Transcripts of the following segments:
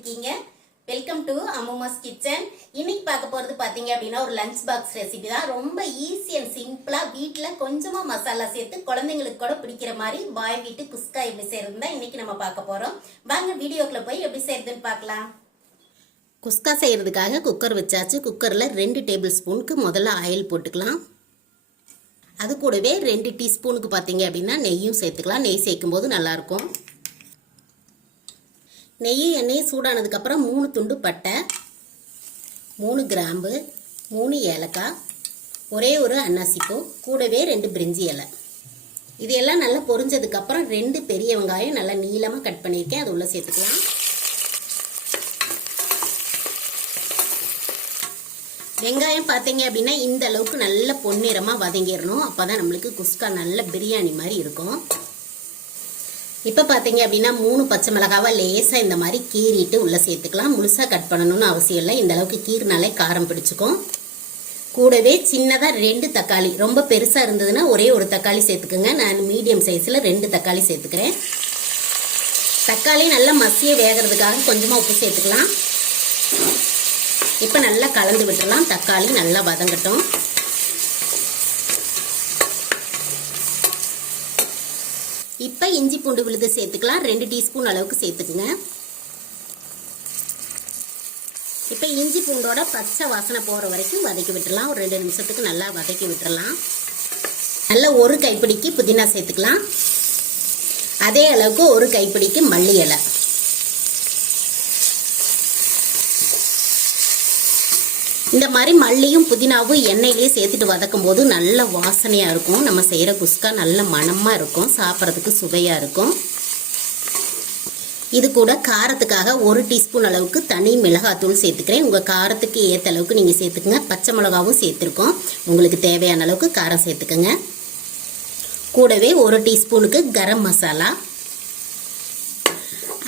இருக்கீங்க? Welcome to Ammuma's kitchen. இன்னைக்கு பார்க்க போறது பாத்தீங்க அப்படின்னா ஒரு லஞ்ச் பாக்ஸ் ரெசிபி தான். ரொம்ப ஈஸி அண்ட் சிம்பிளா வீட்ல கொஞ்சமா மசாலா சேர்த்து குழந்தைங்களுக்கு கூட பிடிக்கிற மாதிரி பாய் வீட்டு குஸ்கா எப்படி செய்யறது தான் இன்னைக்கு நம்ம பார்க்க போறோம். வாங்க வீடியோக்குள்ள போய் எப்படி செய்யறதுன்னு பார்க்கலாம். குஸ்கா செய்யறதுக்காக குக்கர் வச்சாச்சு. குக்கர்ல 2 டேபிள் ஸ்பூனுக்கு முதல்ல ஆயில் போட்டுக்கலாம். அது கூடவே 2 டீஸ்பூனுக்கு பார்த்தீங்க அப்படின்னா நெய்யும் சேர்த்துக்கலாம். நெய் சேர்க்கும் போது நல்லா இருக்கும். நெய்யும் எண்ணெயும் சூடானதுக்கப்புறம் 3 துண்டு பட்டை, 3 கிராம்பு, 3 ஏலக்காய், ஒரே ஒரு அன்னாசிப்பூ, கூடவே 2 பிரிஞ்சி இலை. இது எல்லாம் நல்லா பொரிஞ்சதுக்கப்புறம் 2 பெரிய வெங்காயம் நல்லா நீளமாக கட் பண்ணியிருக்கேன், அது உள்ளே சேர்த்துக்கலாம். வெங்காயம் பார்த்தீங்க அப்படின்னா இந்த அளவுக்கு நல்ல பொன்னிறமாக வதங்கிடணும். அப்போ தான் நம்மளுக்கு குஸ்கா நல்ல பிரியாணி மாதிரி இருக்கும். இப்போ பார்த்தீங்க அப்படின்னா 3 பச்சை மிளகாவை லேசாக இந்த மாதிரி கீறிட்டு உள்ளே சேர்த்துக்கலாம். முழுசாக கட் பண்ணணும்னு அவசியம் இல்லை. இந்த அளவுக்கு கீறினாலே காரம் பிடிச்சிக்கும். கூடவே சின்னதாக 2 தக்காளி, ரொம்ப பெருசாக இருந்ததுன்னா ஒரே ஒரு தக்காளி சேர்த்துக்குங்க. நான் மீடியம் சைஸில் 2 தக்காளி சேர்த்துக்கிறேன். தக்காளி நல்லா மசிய வேகிறதுக்காக கொஞ்சமாக உப்பு சேர்த்துக்கலாம். இப்போ நல்லா கலந்து விட்டுறலாம். தக்காளி நல்லா வதங்கட்டும். இப்போ இஞ்சி பூண்டு விழுது சேர்த்துக்கலாம். 2 டீஸ்பூன் அளவுக்கு சேர்த்துக்குங்க. இப்போ இஞ்சி பூண்டோட பச்சை வாசனை போகிற வரைக்கும் வதக்கி விட்டுறலாம். ஒரு 2 நிமிஷத்துக்கு நல்லா வதக்கி விட்டுறலாம். நல்லா ஒரு கைப்பிடிக்கு புதினா சேர்த்துக்கலாம். அதே அளவுக்கு ஒரு கைப்பிடிக்கு மல்லி இலை. இந்த மாதிரி மல்லியும் புதினாவும் எண்ணெயிலேயே சேர்த்துட்டு வதக்கும் போது நல்ல வாசனையாக இருக்கும். நம்ம செய்கிற குஸ்கா நல்ல மணமாக இருக்கும், சாப்பிட்றதுக்கு சுவையாக இருக்கும். இது கூட காரத்துக்காக 1 டீஸ்பூன் அளவுக்கு தனி மிளகாத்தூள் சேர்த்துக்கிறேன். உங்கள் காரத்துக்கு ஏற்ற அளவுக்கு நீங்கள் சேர்த்துக்குங்க. பச்சை மிளகாவும் சேர்த்துருக்கோம். உங்களுக்கு தேவையான அளவுக்கு காரம் சேர்த்துக்கோங்க. கூடவே 1 டீஸ்பூனுக்கு கரம் மசாலா.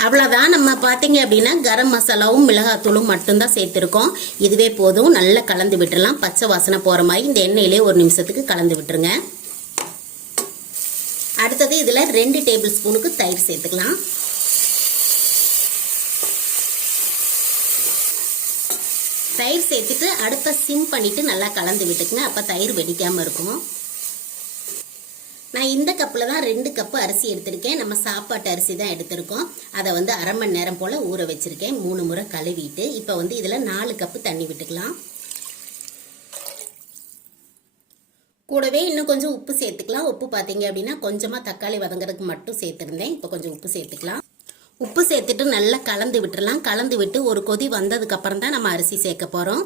அவ்வளோதான். நம்ம பார்த்தீங்க அப்படின்னா கரம் மசாலாவும் மிளகாத்தூளும் மட்டும்தான் சேர்த்துருக்கோம். இதுவே போதும். நல்லா கலந்து விட்டுறலாம். பச்சை வாசனை போகிற மாதிரி இந்த எண்ணெயிலே 1 நிமிஷத்துக்கு கலந்து விட்டுருங்க. அடுத்தது இதில் 2 டேபிள் ஸ்பூனுக்கு தயிர் சேர்த்துக்கலாம். தயிர் சேர்த்துட்டு அடுப்பை சிம் பண்ணிவிட்டு நல்லா கலந்து விட்டுக்குங்க. அப்போ தயிர் வெடிக்காமல் இருக்கும். நான் இந்த கப்பில் தான் 2 கப்பு அரிசி எடுத்திருக்கேன். நம்ம சாப்பாட்டு அரிசி தான் எடுத்திருக்கோம். அதை வந்து அரை மணி நேரம் போல் ஊற வச்சுருக்கேன். 3 முறை கழுவிட்டு இப்போ வந்து இதில் 4 கப்பு தண்ணி விட்டுக்கலாம். கூடவே இன்னும் கொஞ்சம் உப்பு சேர்த்துக்கலாம். உப்பு பார்த்தீங்க அப்படின்னா கொஞ்சமாக தக்காளி வதங்குறதுக்கு மட்டும் சேர்த்துருந்தேன். இப்போ கொஞ்சம் உப்பு சேர்த்துக்கலாம். உப்பு சேர்த்துட்டு நல்லா கலந்து விட்டுறலாம். கலந்து விட்டு ஒரு கொதி வந்ததுக்கப்புறம் தான் நம்ம அரிசி சேர்க்க போகிறோம்.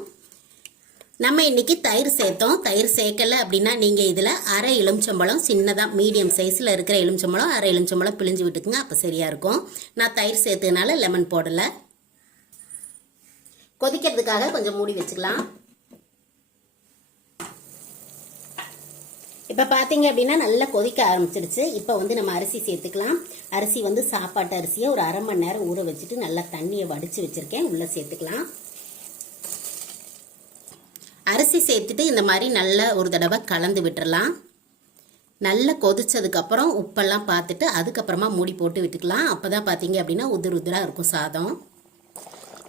நம்ம இன்னைக்கு தயிர் சேர்த்தோம். தயிர் சேர்க்கலை அப்படின்னா நீங்கள் இதில் அரை எலுமிச்சம்பழம், சின்னதாக மீடியம் சைஸில் இருக்கிற எலுமிச்சம்பழம், அரை எலுமிச்சம்பழம் பிழிஞ்சு விட்டுக்குங்க. அப்போ சரியாக இருக்கும். நான் தயிர் சேர்த்ததுனால லெமன் போடலை. கொதிக்கிறதுக்காக கொஞ்சம் மூடி வச்சுக்கலாம். இப்போ பார்த்தீங்க அப்படின்னா நல்லா கொதிக்க ஆரம்பிச்சிருச்சு. இப்போ வந்து நம்ம அரிசி சேர்த்துக்கலாம். அரிசி வந்து சாப்பாட்டு அரிசியை ஒரு அரை மணி நேரம் ஊற வச்சுட்டு நல்லா தண்ணியை வடித்து வச்சுருக்கேன். உள்ளே சேர்த்துக்கலாம். அரிசி சேர்த்துட்டு இந்த மாதிரி நல்லா ஒரு தடவை கலந்து விட்டுறலாம். நல்லா கொதிச்சதுக்கப்புறம் உப்பெல்லாம் பார்த்துட்டு அதுக்கப்புறமா மூடி போட்டு விட்டுக்கலாம். அப்போ தான் பார்த்தீங்க அப்படின்னா உதிர் உதிராக இருக்கும் சாதம்.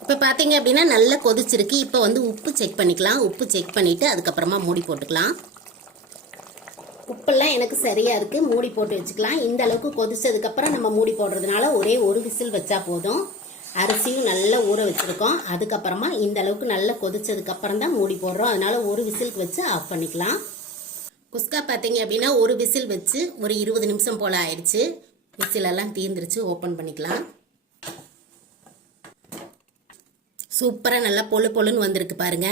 இப்போ பார்த்தீங்க அப்படின்னா நல்லா கொதிச்சிருக்கு. இப்போ வந்து உப்பு செக் பண்ணிக்கலாம். உப்பு செக் பண்ணிவிட்டு அதுக்கப்புறமா மூடி போட்டுக்கலாம். உப்பெல்லாம் எனக்கு சரியாக இருக்குது. மூடி போட்டு வச்சுக்கலாம். இந்த அளவுக்கு கொதிச்சதுக்கப்புறம் நம்ம மூடி போடுறதுனால ஒரே ஒரு விசில் வச்சா போதும். அரிசியும் நல்லா ஊற வச்சுருக்கோம். அதுக்கப்புறமா இந்த அளவுக்கு நல்லா கொதிச்சதுக்கப்புறம் தான் மூடி போடுறோம். அதனால ஒரு விசிலுக்கு வச்சு ஆஃப் பண்ணிக்கலாம். குஸ்கா பார்த்தீங்க அப்படின்னா ஒரு விசில் வச்சு ஒரு 20 நிமிஷம் போல் ஆயிடுச்சு. விசிலெல்லாம் தீர்ந்துருச்சு. ஓப்பன் பண்ணிக்கலாம். சூப்பராக நல்லா பொழு பொழுன்னு வந்திருக்கு பாருங்க.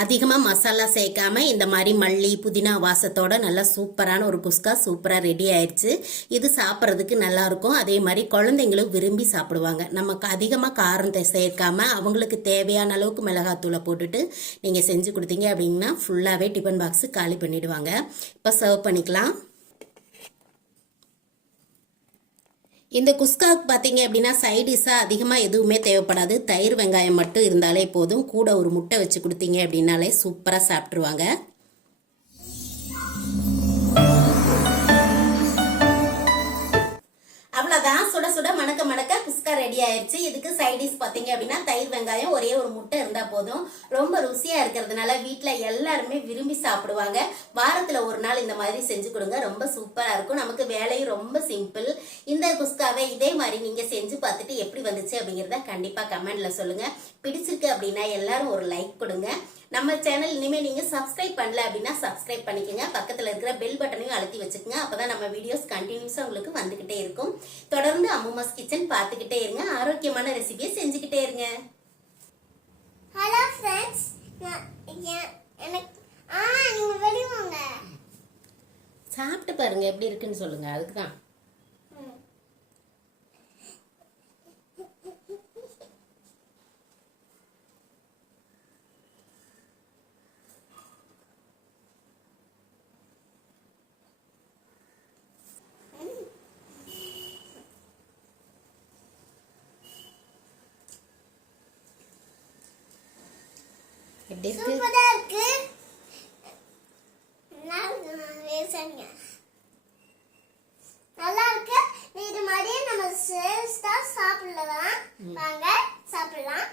அதிகமாக மசாலா சேர்க்காம இந்த மாதிரி மல்லி புதினா வாசத்தோட நல்லா சூப்பரான ஒரு குஸ்கா சூப்பராக ரெடி ஆயிடுச்சு. இது சாப்பிட்றதுக்கு நல்லா இருக்கும். அதே மாதிரி குழந்தைங்களும் விரும்பி சாப்பிடுவாங்க. நமக்கு அதிகமாக காரம் சேர்க்காம அவங்களுக்கு தேவையான அளவுக்கு மிளகாத்தூளை போட்டுட்டு நீங்கள் செஞ்சு கொடுத்தீங்க அப்படின்னா ஃபுல்லாகவே டிஃபன் பாக்ஸு காலி பண்ணிடுவாங்க. இப்போ சர்வ் பண்ணிக்கலாம். இந்த குஸ்காவுக்கு பார்த்தீங்க அப்படின்னா சைடிஷாக அதிகமாக எதுவுமே தேவைப்படாது. தயிர் வெங்காயம் மட்டும் இருந்தாலே போதும். கூட ஒரு முட்டை வச்சு கொடுத்தீங்க அப்படின்னாலே சூப்பராக சாப்பிட்ருவாங்க. அவ்வளோதான். சுட சுட மணக்க மணக்க குஸ்கா ரெடி ஆயிடுச்சு. இதுக்கு சைட் டிஷ் பாத்தீங்க அப்படின்னா தயிர் வெங்காயம் ஒரே ஒரு முட்டை இருந்தா போதும். ரொம்ப ருசியா இருக்கிறதுனால வீட்டுல எல்லாருமே விரும்பி சாப்பிடுவாங்க. வாரத்துல ஒரு நாள் இந்த மாதிரி செஞ்சு கொடுங்க, ரொம்ப சூப்பரா இருக்கும். நமக்கு வேலையும் ரொம்ப சிம்பிள். இந்த குஸ்காவை இதே மாதிரி நீங்க செஞ்சு பார்த்துட்டு எப்படி வந்துச்சு அப்படிங்கறத கண்டிப்பா கமெண்ட்ல சொல்லுங்க. பிடிச்சிருக்கு அப்படின்னா எல்லாரும் ஒரு லைக் கொடுங்க. நம்ம சேனல் இனிமே நீங்க சப்ஸ்கிரைப் பண்ணல அப்படின்னா சப்ஸ்கிரைப் பண்ணிக்கோங்க. பக்கத்துல இருக்கிற பெல் பட்டனையும் அழுத்தி வச்சுக்கோங்க. அப்பதான் நம்ம வீடியோஸ் கண்டினியூஸா உங்களுக்கு வந்துகிட்டே இருக்கும். தொடர்ந்து அம்முமாஸ் கிச்சன் பார்த்துக்கிட்டே இருங்க. ஆரோக்கியமான ரெசிபியை செஞ்சுக்கிட்டே இருங்க. ஹலோ ஃப்ரெண்ட்ஸ், நீங்க வெளிய வாங்க. சாப்பிட்டு பாருங்க எப்படி இருக்குன்னு சொல்லுங்க. அதுக்குதான் எப்படி இருக்கு? சூப்பரா இருக்கு. நல்லா இருக்கு. இது மாதிரியே நம்ம சேல்ஸ்டா சாப்பிடலாம். வாங்க சாப்பிடலாம்.